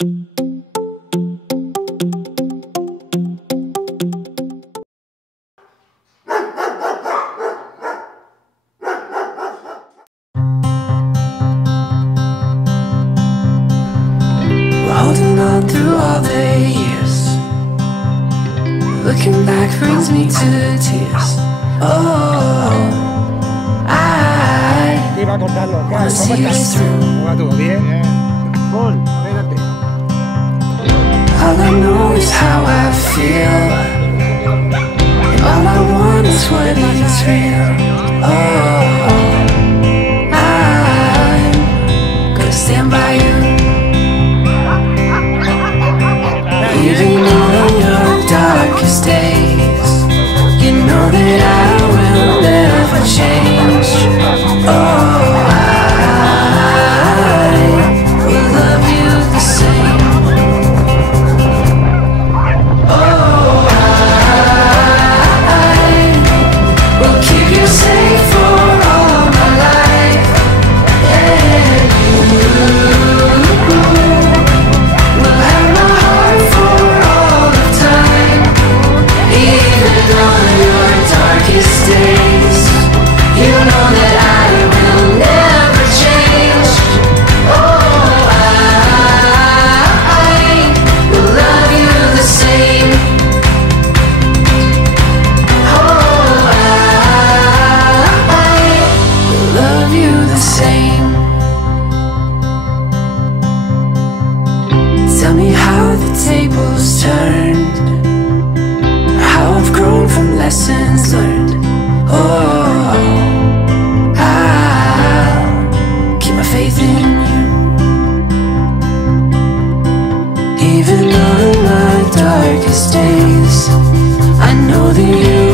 Holding on through all the years, looking back brings me to tears. Oh, I wanna see this through. All I know is how I feel, and all I want is what is real. Oh, I'm gonna stand by you. Even on your darkest days, you know that I will never change. Oh, I will love you the same. Oh, I will keep you safe for all my life. And you will have my heart for all of time. Even on your darkest days, you know that I will never change. Oh, I will love you the same. Oh, I will love you the same. Tell me how the tables turned, or how I've grown from lessons learned. Oh, I'll keep my faith in you. Even on my darkest days, I know that you